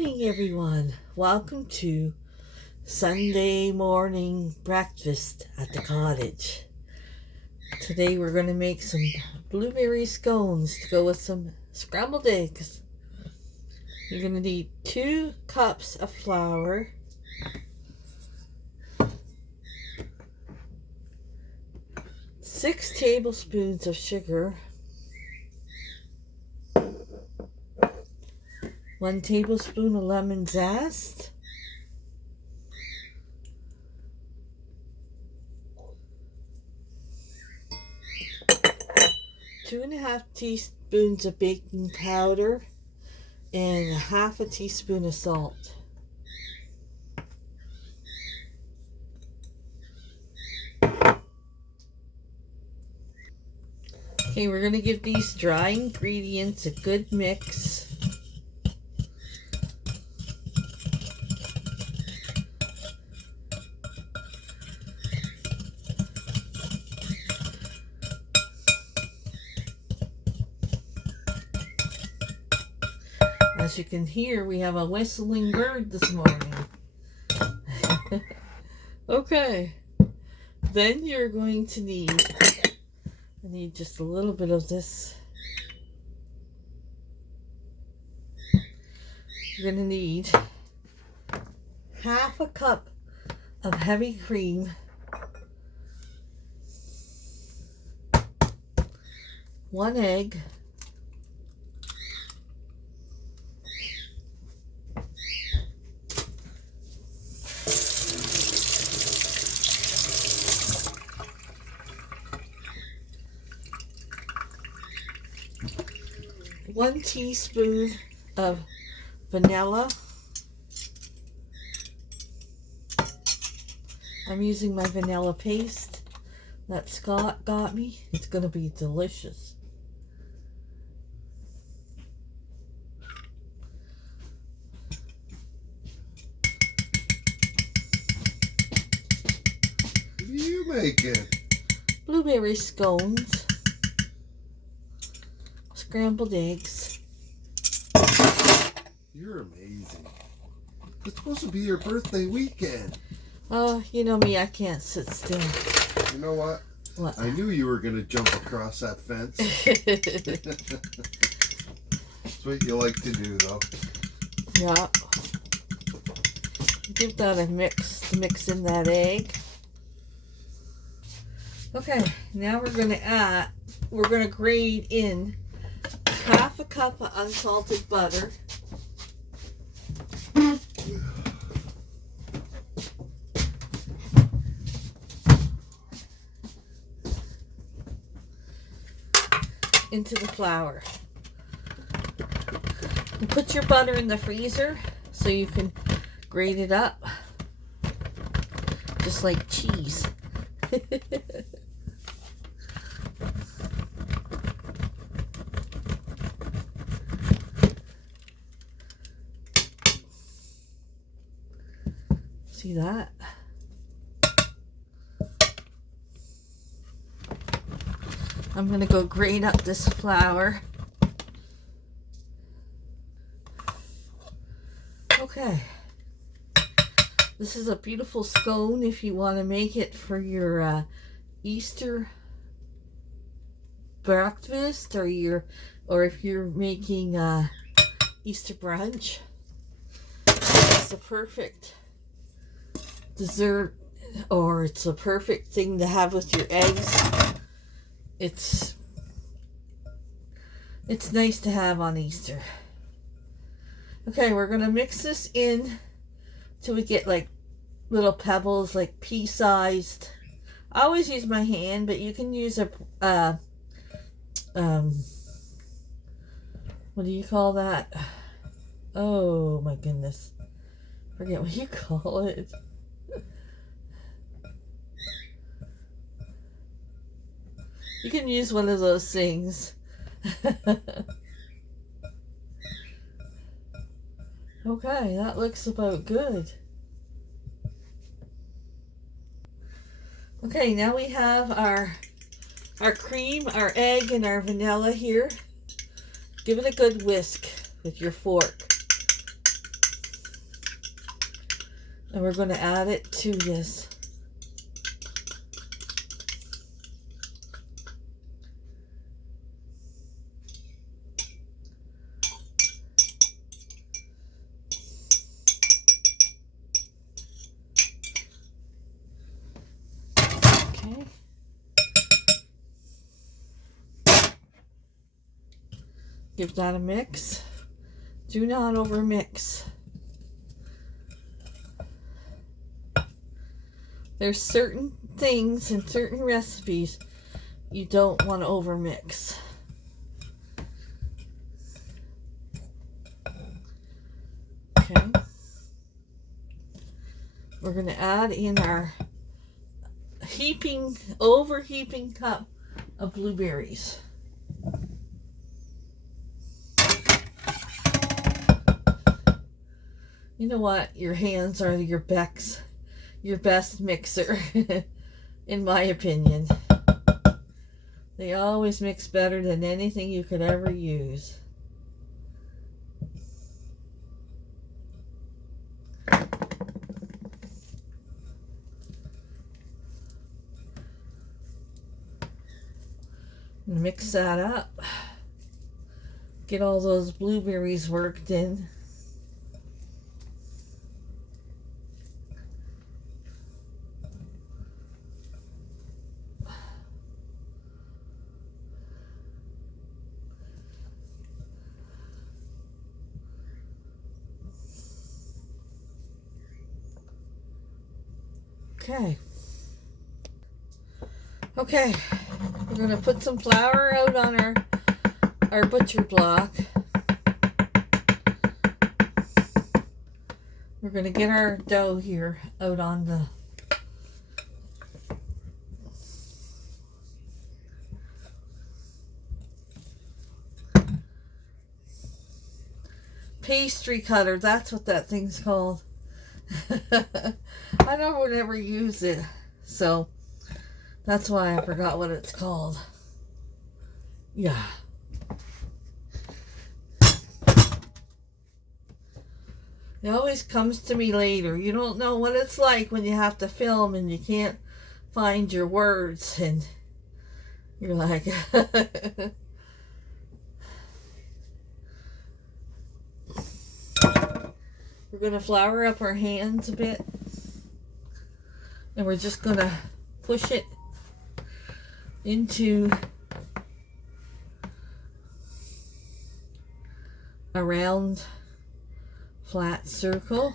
morning, everyone. Welcome to Sunday morning breakfast at the cottage. Today we're going to make some blueberry scones to go with some scrambled eggs. You're going to need 2 cups of flour, 6 tablespoons of sugar, 1 tablespoon of lemon zest, 2.5 teaspoons of baking powder, and 1/2 teaspoon of salt. Okay, we're going to give these dry ingredients a good mix. As you can hear, we have a whistling bird this morning. Okay, then you're going to need, I need just a little bit of this. You're going to need 1/2 cup of heavy cream, 1 egg, 1 teaspoon of vanilla. I'm using my vanilla paste that Scott got me. It's going to be delicious. What are you making? Blueberry scones. Scrambled eggs. You're amazing. It's supposed to be your birthday weekend. Oh, you know me, I can't sit still. You know what? What? I knew you were going to jump across that fence. That's what you like to do, though. Yeah. Give that a mix to mix in that egg. Okay, now we're going to grate in 1/2 cup of unsalted butter. Into the flour. And put your butter in the freezer so you can grate it up just like cheese. See that? I'm going to go grate up this flour. Okay. This is a beautiful scone if you want to make it for your Easter breakfast or if you're making Easter brunch. It's a perfect dessert, or it's a perfect thing to have with your eggs. It's nice to have on Easter. Okay, we're gonna mix this in till we get like little pebbles, like pea-sized. I always use my hand, but you can use a what do you call that? Oh my goodness, forget what you call it. You can use one of those things. Okay, that looks about good. Okay, now we have our cream, our egg, and our vanilla here. Give it a good whisk with your fork. And we're going to add it to this. Okay. Give that a mix. Do not overmix. There's certain things in certain recipes you don't want to overmix. Okay. We're going to add in our overheaping cup of blueberries. You know what? Your hands are your best mixer, in my opinion. They always mix better than anything you could ever use. Mix that up. Get all those blueberries worked in. Okay, we're going to put some flour out on our butcher block. We're going to get our dough here out on the pastry cutter. That's what that thing's called. I would never use it, so that's why I forgot what it's called. Yeah. It always comes to me later. You don't know what it's like when you have to film and you can't find your words and you're like... We're going to flour up our hands a bit. And we're just going to push it into a round flat circle.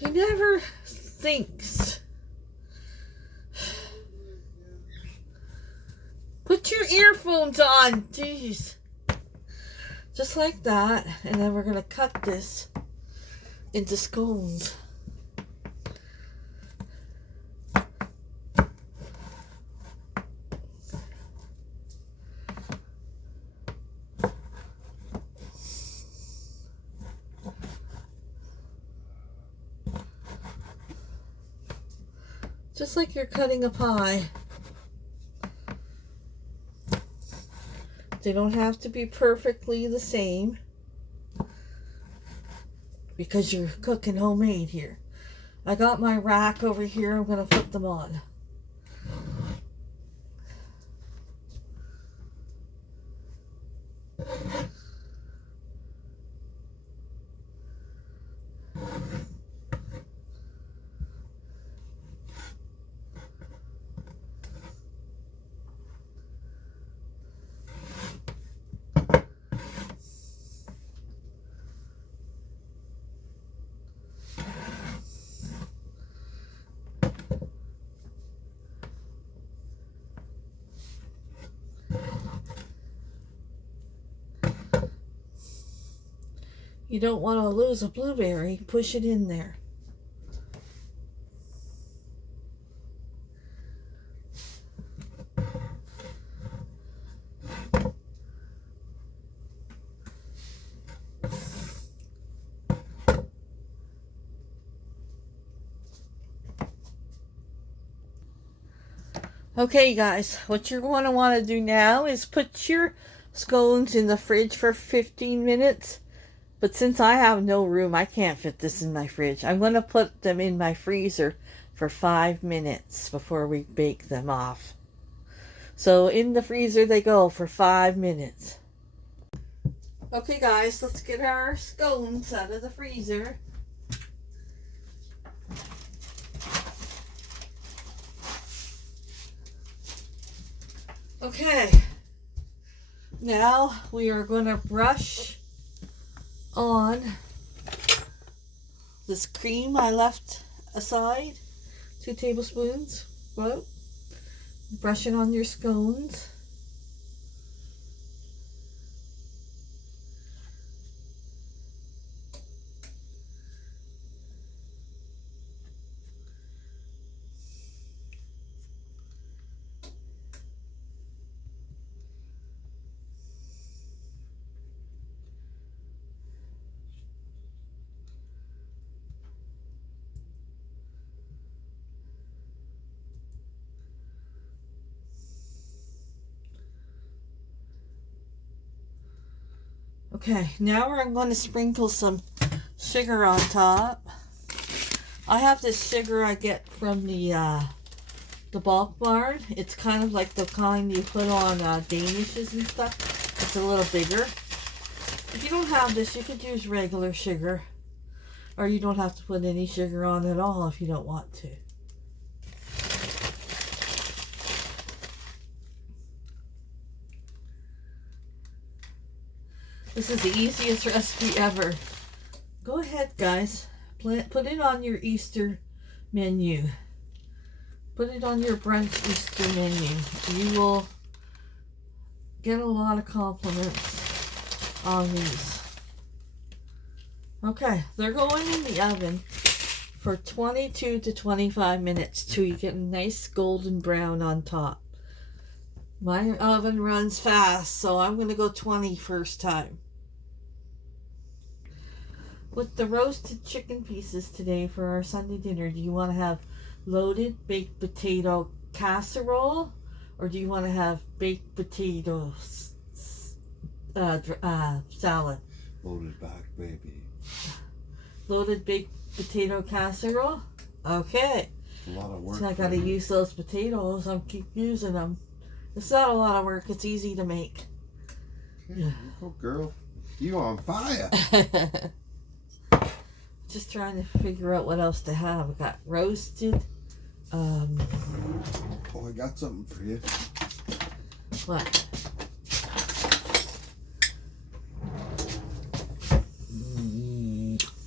He never thinks. Put your earphones on. Jeez. Just like that. And then we're going to cut this into scones. Just like you're cutting a pie. They don't have to be perfectly the same because you're cooking homemade here. I got my rack over here. I'm going to put them on. You don't want to lose a blueberry. Push it in there. Okay, guys, what you're going to want to do now is put your scones in the fridge for 15 minutes. But since I have no room, I can't fit this in my fridge. I'm going to put them in my freezer for 5 minutes before we bake them off. So in the freezer they go for 5 minutes. Okay, guys, let's get our scones out of the freezer. Okay, now we are going to brush on this cream I left aside, 2 tablespoons. Well, brush it on your scones. Okay, now I'm going to sprinkle some sugar on top. I have this sugar I get from the bulk barn. It's kind of like the kind you put on Danishes and stuff. It's a little bigger. If you don't have this, you could use regular sugar. Or you don't have to put any sugar on at all if you don't want to. This is the easiest recipe ever. Go ahead, guys. Put it on your Easter menu. Put it on your brunch Easter menu. You will get a lot of compliments on these. Okay, they're going in the oven for 22 to 25 minutes till you get a nice golden brown on top. My oven runs fast, so I'm going to go 20 first time. With the roasted chicken pieces today for our Sunday dinner, do you want to have loaded baked potato casserole, or do you want to have baked potatoes salad? Loaded back, baby. Loaded baked potato casserole? Okay. It's a lot of work. So I got to use those potatoes. I keep using them. It's not a lot of work. It's easy to make. Okay, you go, girl. You on fire. Just trying to figure out what else to have. I got roasted. Oh, I got something for you. What?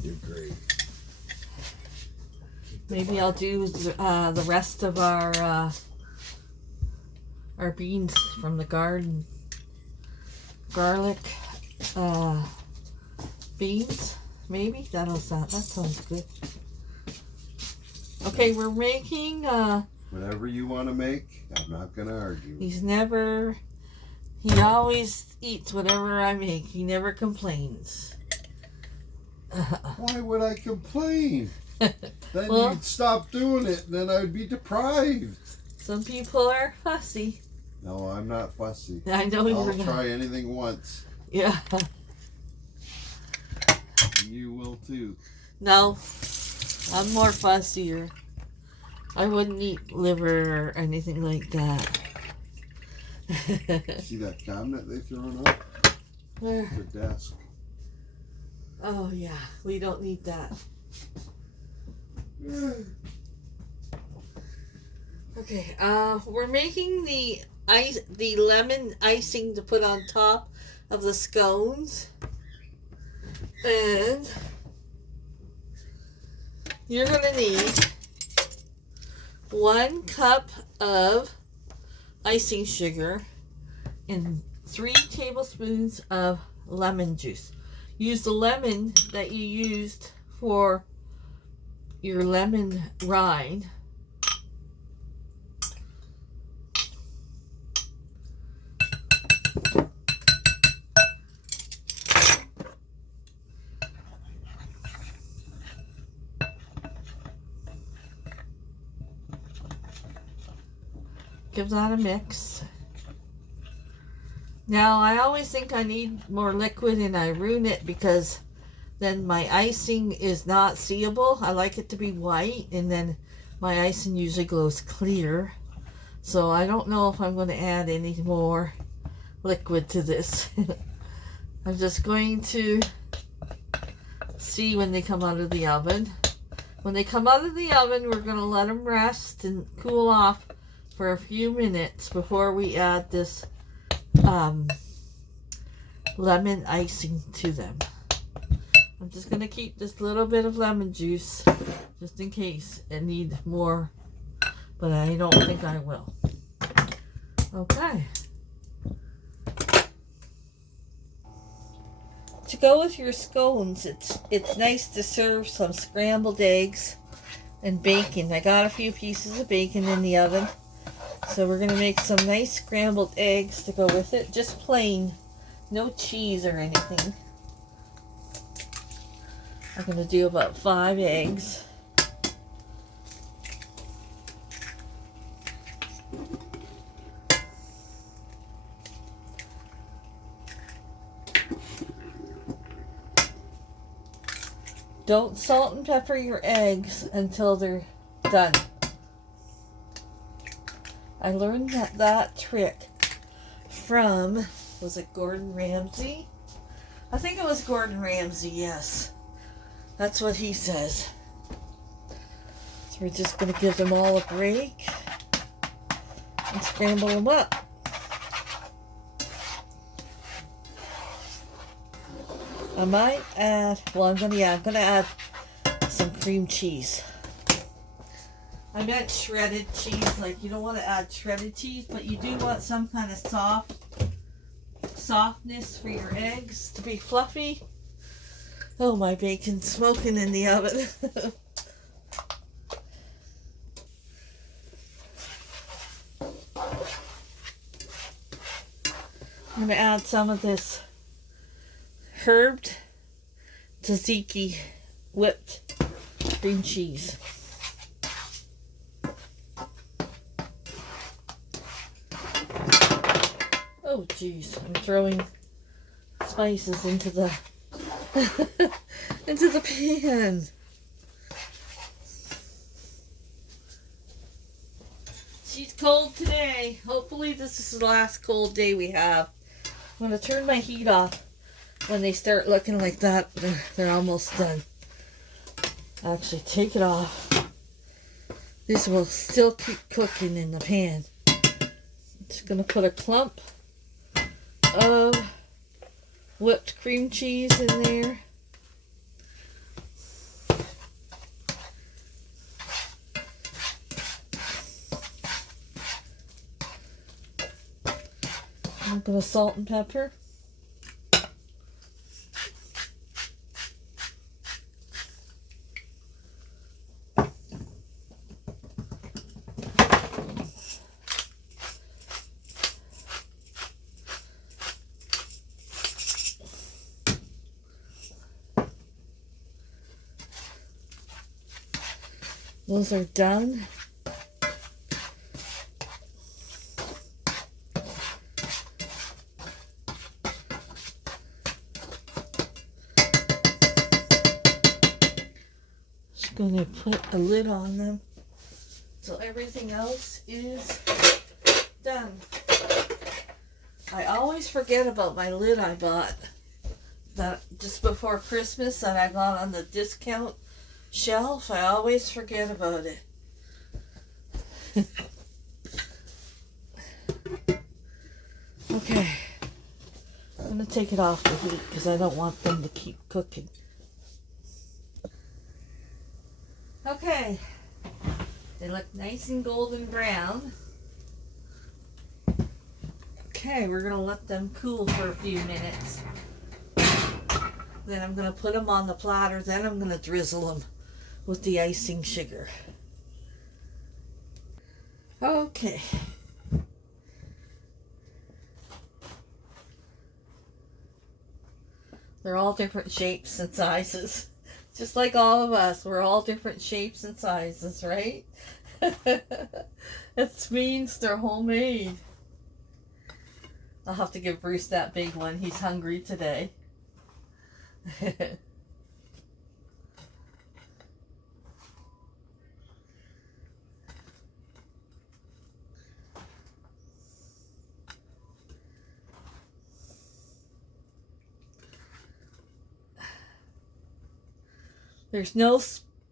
You're great. Maybe I'll do the rest of our beans from the garden. Garlic beans. Maybe that sounds good. Okay, we're making whatever you want to make. I'm not gonna argue. He always eats whatever I make. He never complains. Why would I complain? Then Well, you'd stop doing it, and then I'd be deprived. some people are fussy. No, I'm not fussy. I know you're I'll not. try anything once. Yeah. And you will too. No, I'm more fussier. I wouldn't eat liver or anything like that. See that cabinet they thrown up? Where? The desk. Oh yeah, we don't need that. Okay, we're making the lemon icing to put on top of the scones. And you're gonna need 1 cup of icing sugar and 3 tablespoons of lemon juice. Use the lemon that you used for your lemon rind. Give that a mix. Now, I always think I need more liquid and I ruin it because then my icing is not seeable. I like it to be white, and then my icing usually glows clear. So I don't know if I'm going to add any more liquid to this. I'm just going to see when they come out of the oven. When they come out of the oven, we're going to let them rest and cool off for a few minutes before we add this lemon icing to them. I'm just going to keep this little bit of lemon juice just in case I need more, but I don't think I will. Okay. To go with your scones, it's nice to serve some scrambled eggs and bacon. I got a few pieces of bacon in the oven, so we're going to make some nice scrambled eggs to go with it. Just plain, no cheese or anything. I'm going to do about 5 eggs. Don't salt and pepper your eggs until they're done. I learned that trick from, was it Gordon Ramsay? I think it was Gordon Ramsay, yes. That's what he says. So we're just going to give them all a break and scramble them up. I might add, well, I'm going to add some cream cheese. I meant shredded cheese. Like, you don't want to add shredded cheese, but you do want some kind of softness for your eggs to be fluffy. Oh, my bacon's smoking in the oven. I'm going to add some of this herbed tzatziki whipped cream cheese. Oh geez, I'm throwing spices into the into the pan. She's cold today. Hopefully this is the last cold day we have. I'm going to turn my heat off. When they start looking like that, they're almost done. Actually, take it off. This will still keep cooking in the pan. I'm just going to put a clump of whipped cream cheese in there. I'm going to salt and pepper. Those are done. Just going to put a lid on them so everything else is done. I always forget about my lid I bought that just before Christmas that I got on the discount shelf. I always forget about it. Okay, I'm going to take it off the heat because I don't want them to keep cooking. Okay, they look nice and golden brown. Okay, we're going to let them cool for a few minutes. Then I'm going to put them on the platter. Then I'm going to drizzle them with the icing sugar. Okay. They're all different shapes and sizes. Just like all of us, we're all different shapes and sizes, right? It means they're homemade. I'll have to give Bruce that big one. He's hungry today. There's no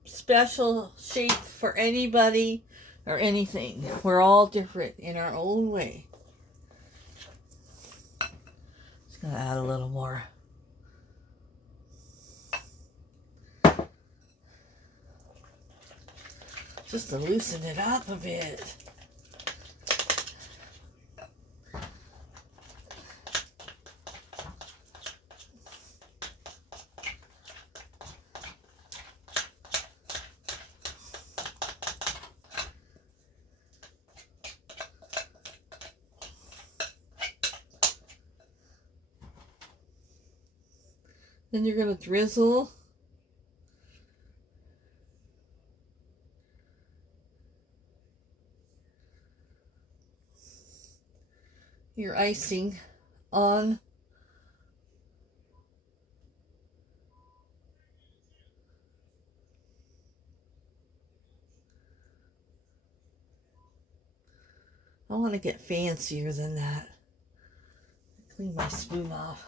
special shape for anybody or anything. We're all different in our own way. Just gonna add a little more. Just to loosen it up a bit. Then you're going to drizzle your icing on I want to get fancier than that. Clean my spoon off.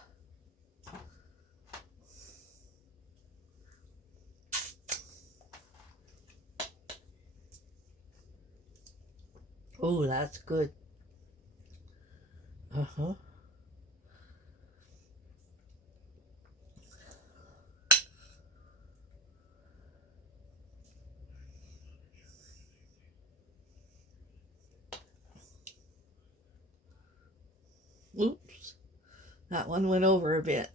Oh, that's good. Uh-huh. Oops. That one went over a bit.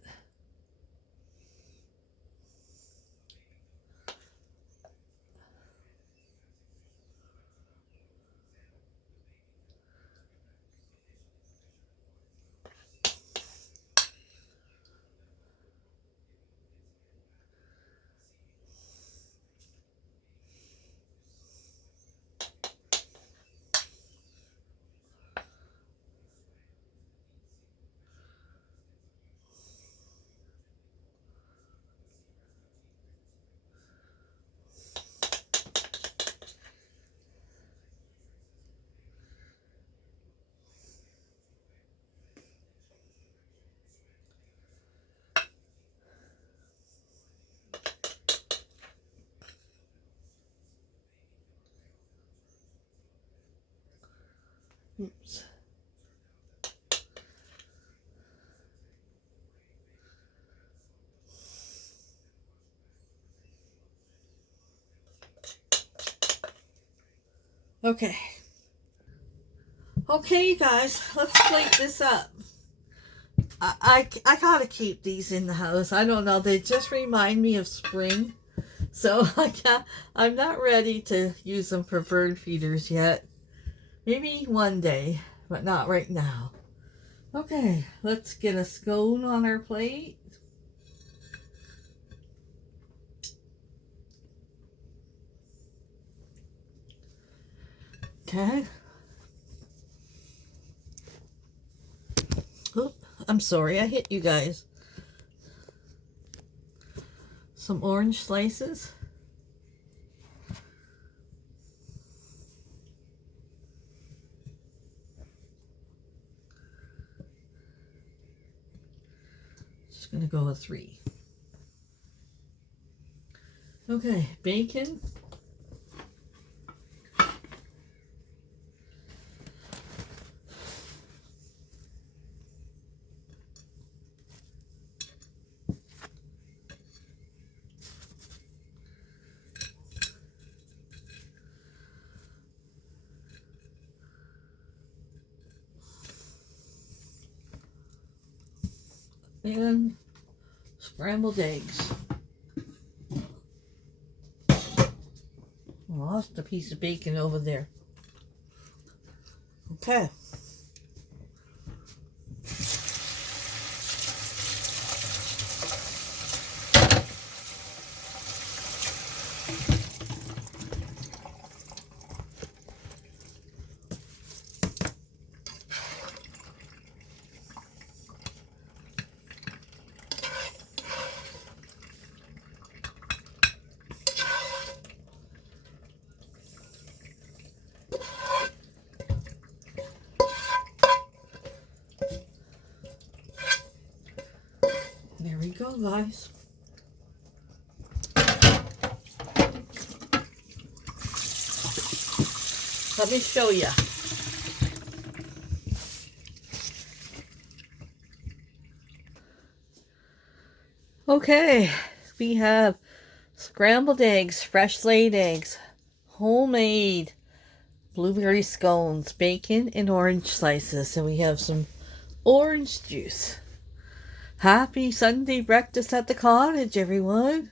Oops. Okay. Okay, you guys, let's plate this up. I gotta keep these in the house. I don't know, they just remind me of spring. So I'm not ready to use them for bird feeders yet. Maybe one day, but not right now. Okay, let's get a scone on our plate. Okay. Oop, I'm sorry, I hit you guys. Some orange slices. Just gonna go with 3. Okay, bacon. And scrambled eggs. Lost a piece of bacon over there. Okay. go, guys. Let me show you. Okay, we have scrambled eggs, fresh laid eggs, homemade blueberry scones, bacon, and orange slices. And we have some orange juice. Happy Sunday breakfast at the cottage, everyone.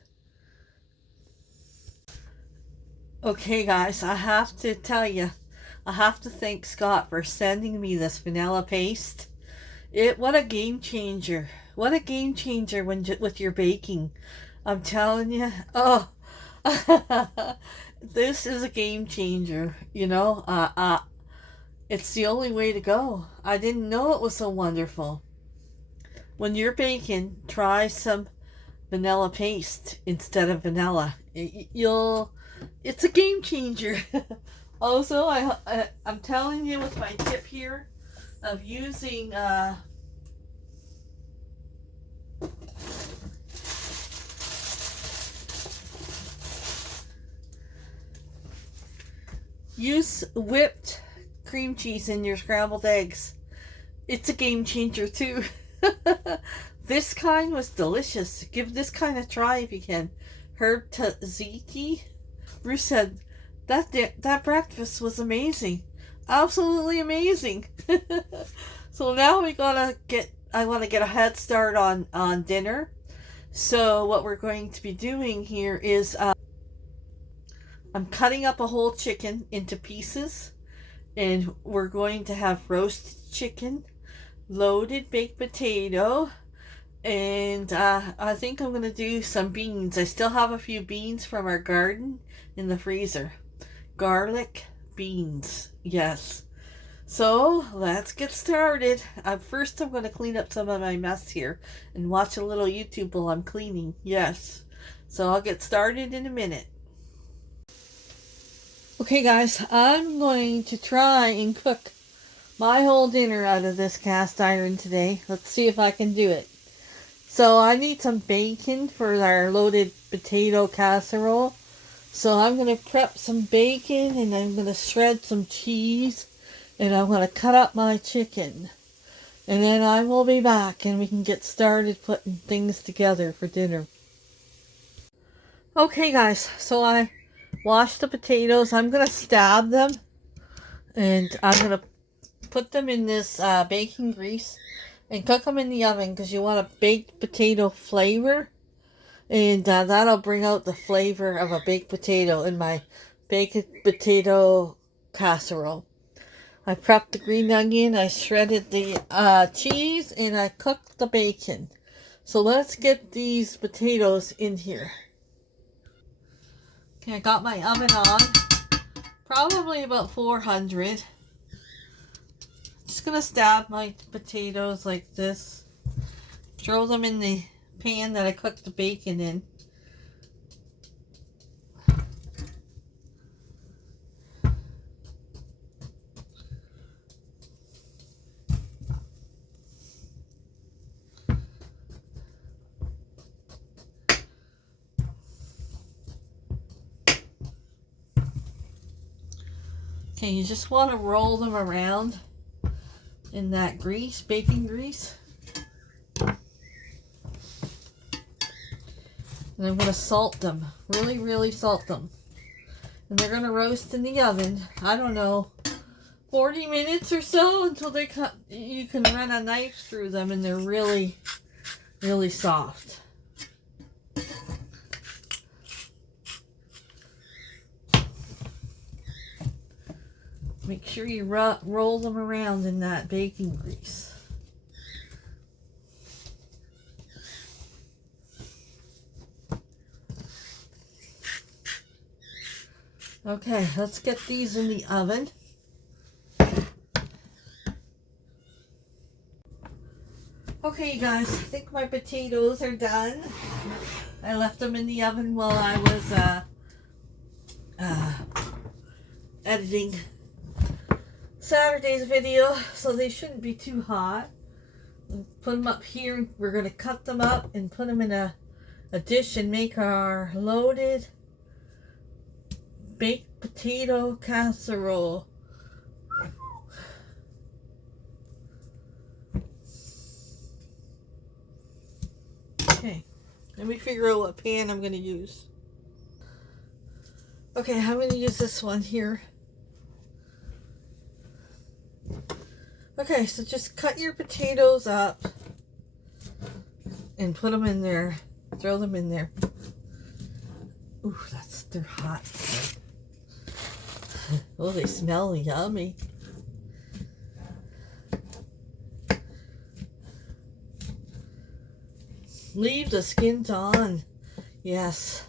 Okay, guys, I have to tell you, I have to thank Scott for sending me this vanilla paste. What a game changer. What a game changer with your baking. I'm telling you. Oh, this is a game changer. You know, it's the only way to go. I didn't know it was so wonderful. When you're baking, try some vanilla paste instead of vanilla. It's a game changer. Also, I'm telling you with my tip here of using use whipped cream cheese in your scrambled eggs. It's a game changer too. This kind was delicious. Give this kind a try if you can. Herb tzatziki. Bruce said that breakfast was amazing. Absolutely amazing. So now I want to get a head start on dinner. So what we're going to be doing here is I'm cutting up a whole chicken into pieces, and we're going to have roast chicken, loaded baked potato, and I think I'm going to do some beans. I still have a few beans from our garden in the freezer. Garlic beans, yes. So let's get started. First I'm going to clean up some of my mess here and watch a little YouTube while I'm cleaning. Yes. So I'll get started in a minute. Okay, guys, I'm going to try and cook my whole dinner out of this cast iron today. Let's see if I can do it. So I need some bacon for our loaded potato casserole. So I'm going to prep some bacon, and I'm going to shred some cheese, and I'm going to cut up my chicken. And then I will be back and we can get started putting things together for dinner. Okay, guys, so I washed the potatoes. I'm going to stab them, and I'm going to put them in this baking grease and cook them in the oven because you want a baked potato flavor. And that'll bring out the flavor of a baked potato in my baked potato casserole. I prepped the green onion, I shredded the cheese, and I cooked the bacon. So let's get these potatoes in here. Okay, I got my oven on. Probably about 400. Just gonna stab my potatoes like this. Throw them in the pan that I cooked the bacon in. Okay, you just want to roll them around in that grease, bacon grease. And I'm going to salt them. Really, really salt them. And they're going to roast in the oven, I don't know, 40 minutes or so until they you can run a knife through them and they're really, really soft. Make sure you roll them around in that baking grease. Okay, let's get these in the oven. Okay, you guys, I think my potatoes are done. I left them in the oven while I was editing Saturday's video, so they shouldn't be too hot. Put them up here. We're going to cut them up and put them in a dish and make our loaded baked potato casserole. Okay, let me figure out what pan I'm going to use. Okay, I'm going to use this one here. Okay, so just cut your potatoes up and put them in there. Throw them in there. Ooh, they're hot. Oh, they smell yummy. Leave the skins on. Yes.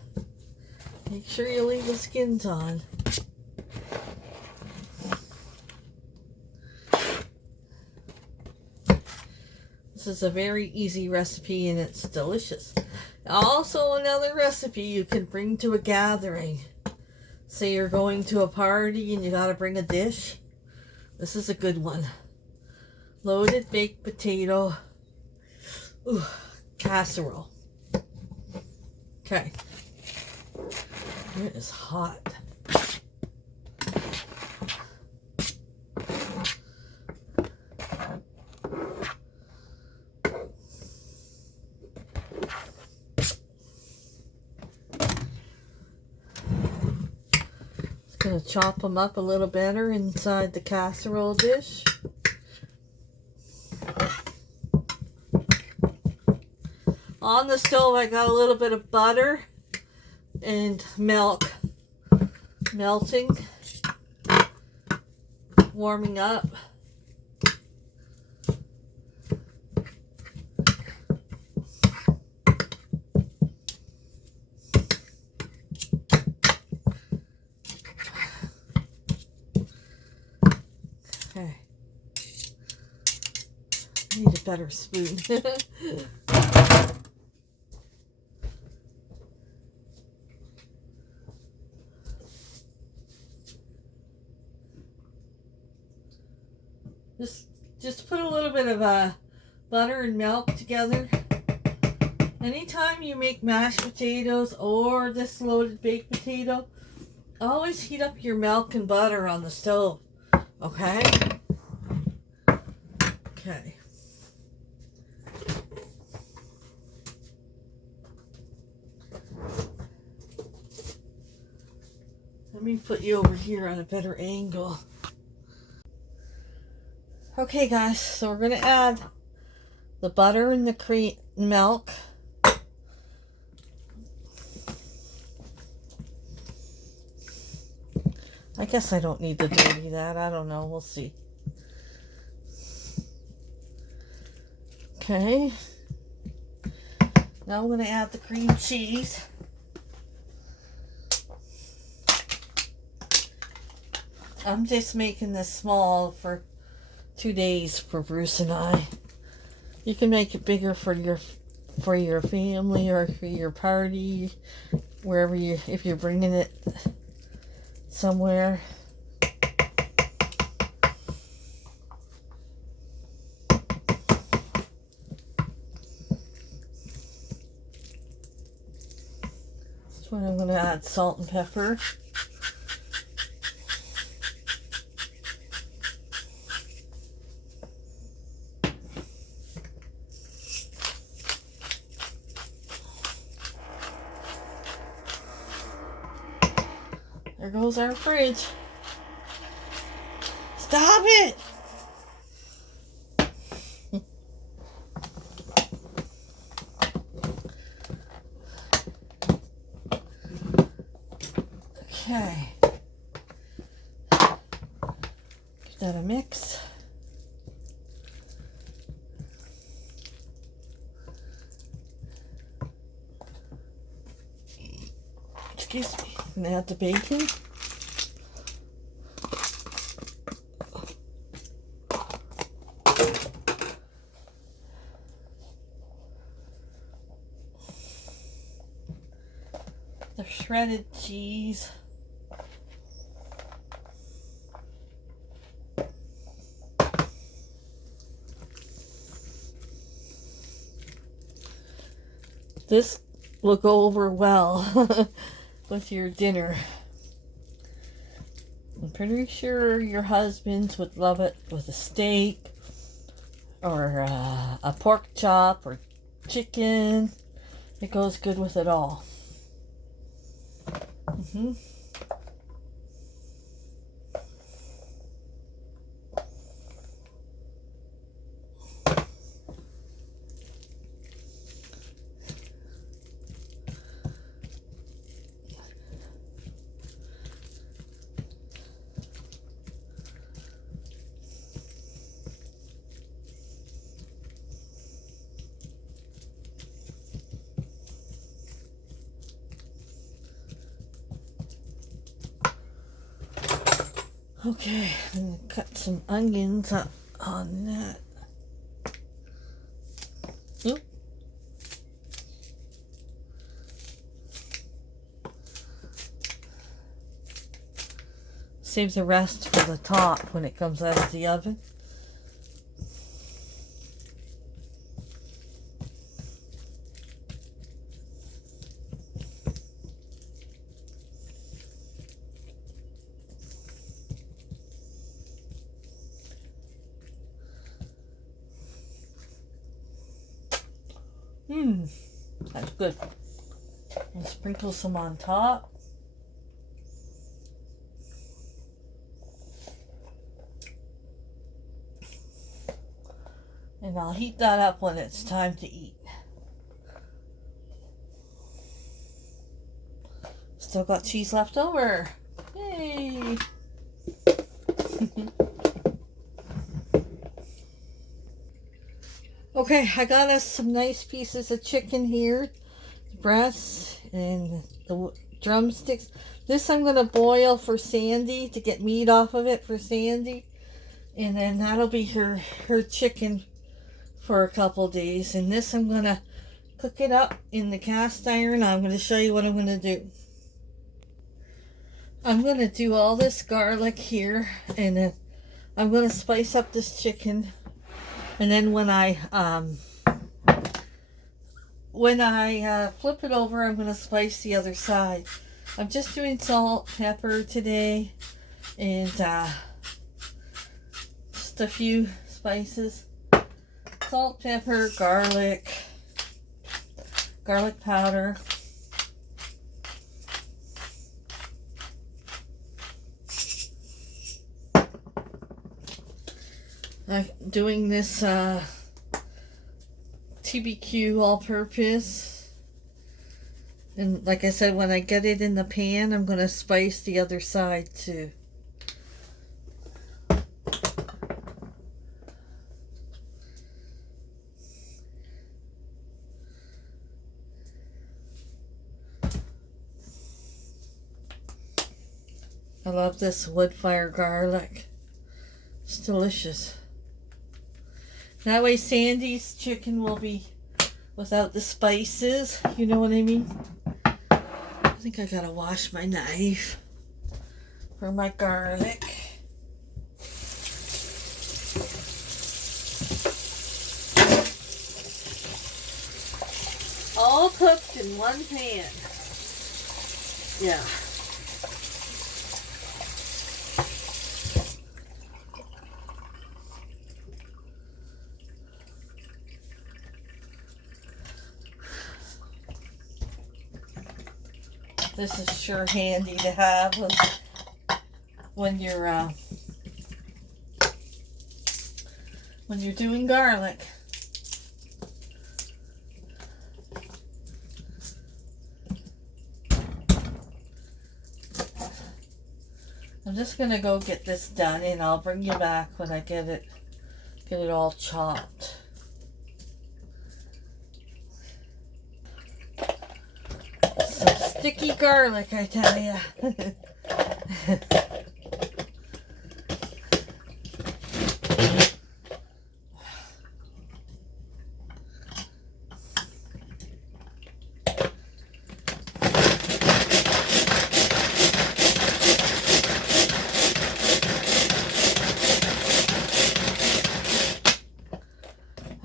Make sure you leave the skins on. This is a very easy recipe and it's delicious. Also, another recipe you can bring to a gathering. Say you're going to a party and you gotta bring a dish. This is a good one. Loaded baked potato casserole. Okay. It is hot. Gonna chop them up a little better inside the casserole dish. On the stove I got a little bit of butter and milk melting, warming up. Okay. I need a better spoon. Just put a little bit of butter and milk together. Anytime you make mashed potatoes or this loaded baked potato, always heat up your milk and butter on the stove. Okay? Okay. Let me put you over here on a better angle. Okay guys, so we're going to add the butter and the milk. I guess I don't need to dirty that. I don't know. We'll see. Okay. Now I'm going to add the cream cheese. I'm just making this small for 2 days for Bruce and I. You can make it bigger for your family or for your party, wherever if you're bringing it somewhere. That's when I'm going to add salt and pepper. There goes our fridge. Stop it! Okay. Give that a mix. Excuse me. I'm gonna add the bacon. The shredded cheese. This will go over well with your dinner. I'm pretty sure your husbands would love it with a steak or a pork chop or chicken. It goes good with it all. Okay, I'm going to cut some onions up on that. Oop. Save the rest for the top when it comes out of the oven. That's good. And sprinkle some on top. And I'll heat that up when it's time to eat. Still got cheese left over. Yay! Okay, I got us some nice pieces of chicken here. The breasts and the drumsticks. This I'm going to boil for Sandy to get meat off of it for Sandy. And then that'll be her chicken for a couple days. And this I'm going to cook it up in the cast iron. I'm going to show you what I'm going to do. I'm going to do all this garlic here. And then I'm going to spice up this chicken. And then when I flip it over, I'm going to spice the other side. I'm just doing salt, pepper today, and just a few spices. Salt, pepper, garlic powder. I'm doing this TBQ all-purpose, and like I said, when I get it in the pan, I'm going to spice the other side too. I love this wood fire garlic. It's delicious. That way Sandy's chicken will be without the spices. You know what I mean? I think I gotta wash my knife for my garlic. All cooked in one pan. Yeah. This is sure handy to have when you're doing garlic. I'm just gonna go get this done, and I'll bring you back when I get it all chopped. Some sticky garlic, I tell ya.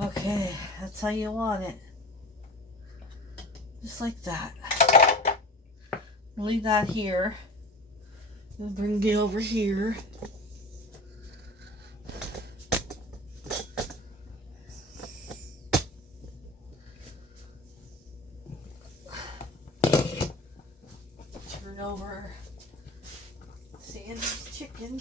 Okay, that's how you want it. Just like that. Leave that here. I'll bring you over here. Turn over Sandy's chicken.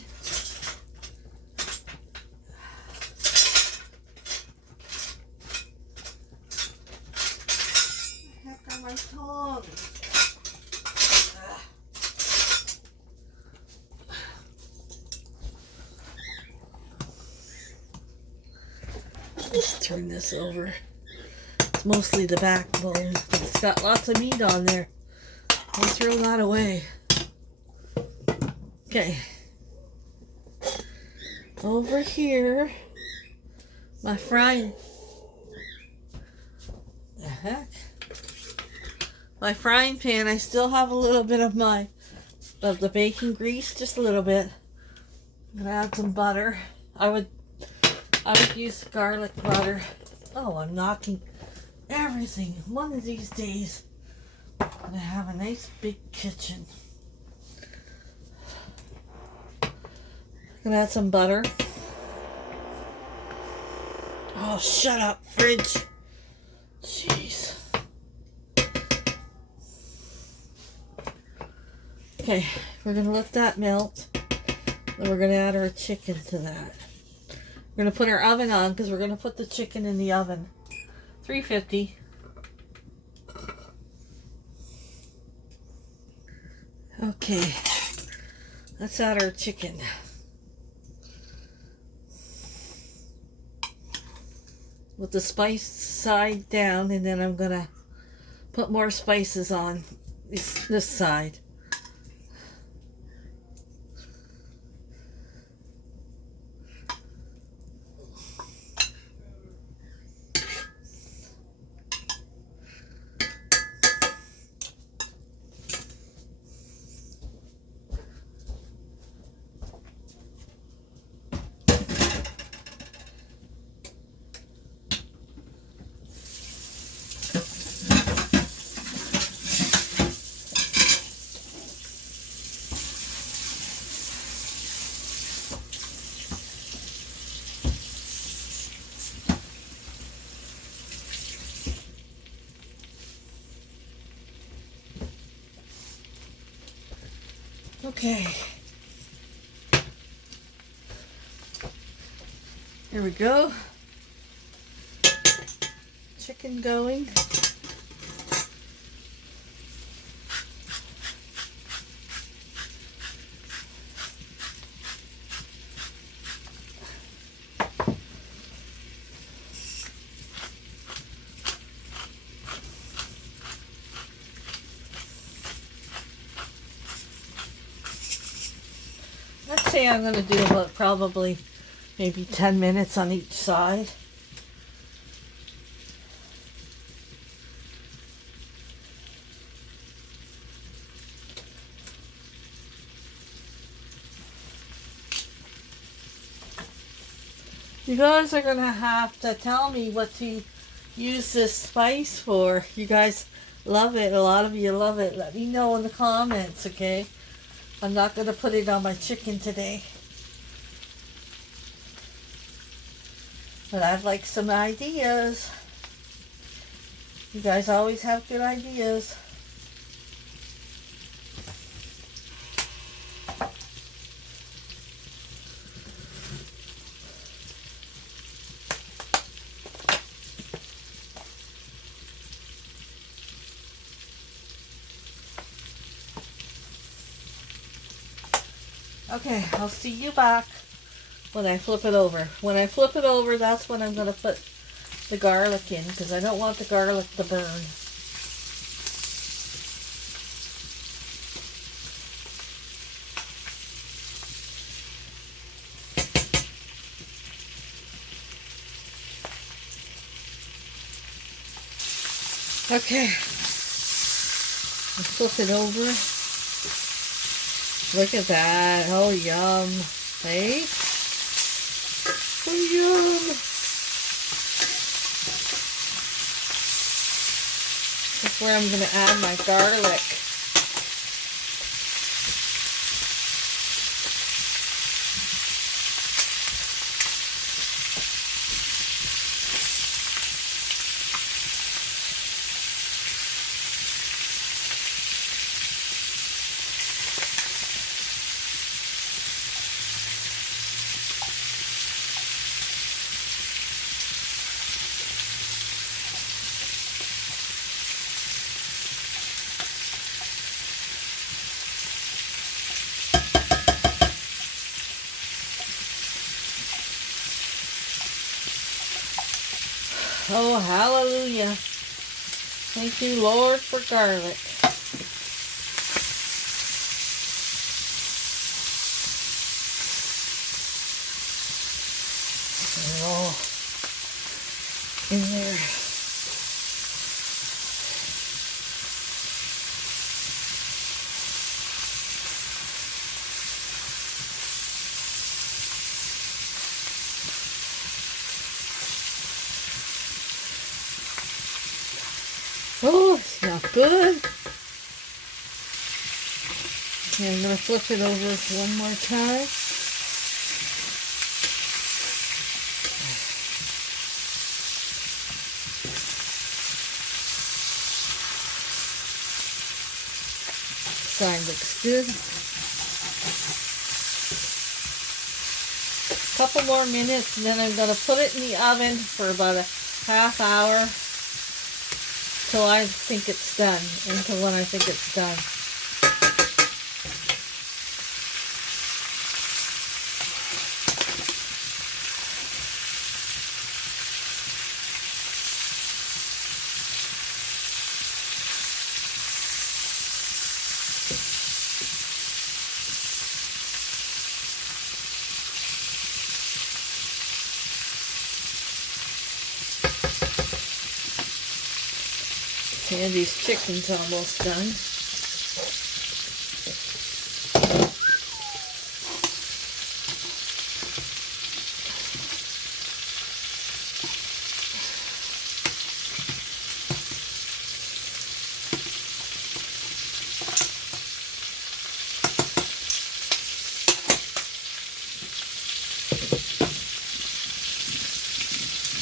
Heck are my tongs? Let's turn this over. It's mostly the backbone, but it's got lots of meat on there. I'll throw that away. Okay. Over here, my frying. The heck? My frying pan, I still have a little bit of the bacon grease, just a little bit. I'm gonna add some butter. I would use garlic butter. Oh, I'm knocking everything. One of these days, I'm gonna have a nice big kitchen. Gonna add some butter. Oh, shut up, fridge. Jeez. Okay, we're gonna let that melt. And we're gonna add our chicken to that. We're going to put our oven on because we're going to put the chicken in the oven. 350. Okay. Let's add our chicken. With the spice side down, and then I'm going to put more spices on this side. Okay. Here we go. Chicken going. I'd say I'm going to do about probably maybe 10 minutes on each side. You guys are going to have to tell me what to use this spice for. You guys love it. A lot of you love it. Let me know in the comments, okay? I'm not going to put it on my chicken today. But I'd like some ideas. You guys always have good ideas. Okay, I'll see you back when I flip it over. When I flip it over, that's when I'm going to put the garlic in, because I don't want the garlic to burn. Okay, I'll flip it over. Look at that. Oh, yum. Hey? Oh, yum. where I'm going to add my garlic. Oh, hallelujah. Thank you, Lord, for garlic. They're all in there. Oh, it smells good. Okay, I'm going to flip it over one more time. Side looks good. Couple more minutes and then I'm going to put it in the oven for about a half hour till I think it's done, until when I think it's done. Sandy's chicken's almost done.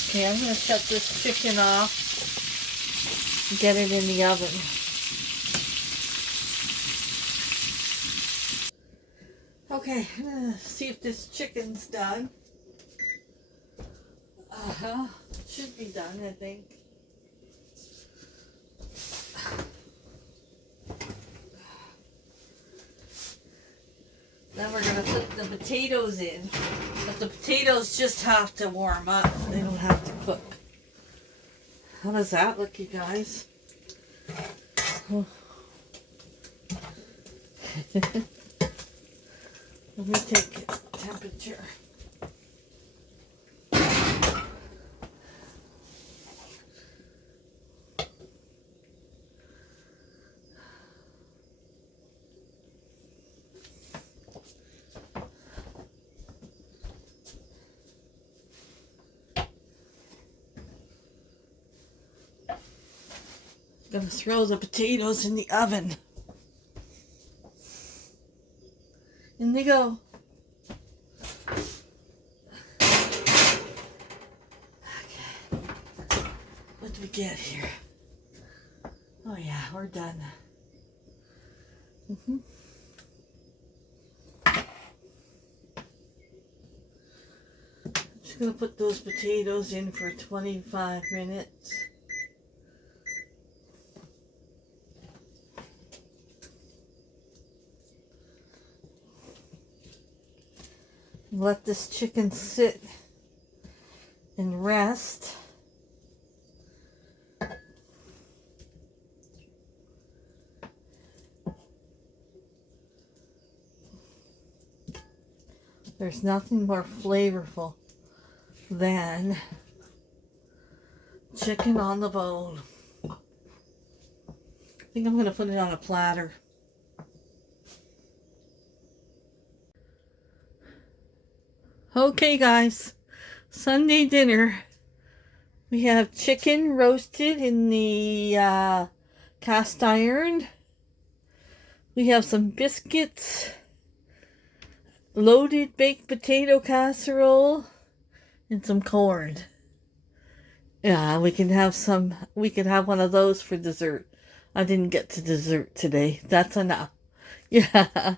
Okay, I'm going to shut this chicken off. Get it in the oven. Okay, I'm gonna see if this chicken's done. It should be done, I think. Then we're gonna put the potatoes in, but the potatoes just have to warm up. They don't have to cook. How does that look, you guys? Oh. Let me take temperature. Gonna throw the potatoes in the oven. In they go. Okay. What do we get here? Oh yeah, we're done. Just gonna put those potatoes in for 25 minutes. Let this chicken sit and rest. There's nothing more flavorful than chicken on the bone. I think I'm going to put it on a platter. Okay guys, Sunday dinner. We have chicken roasted in the cast iron. We have some biscuits, loaded baked potato casserole, and some corn. Yeah, we can have one of those for dessert. I didn't get to dessert today. That's enough. Yeah.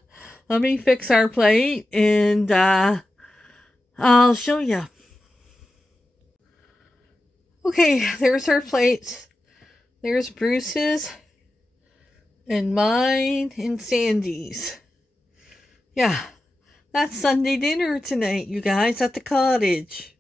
Let me fix our plate and I'll show you. Okay, there's our plates. There's Bruce's and mine and Sandy's. Yeah, that's Sunday dinner tonight, you guys, at the cottage.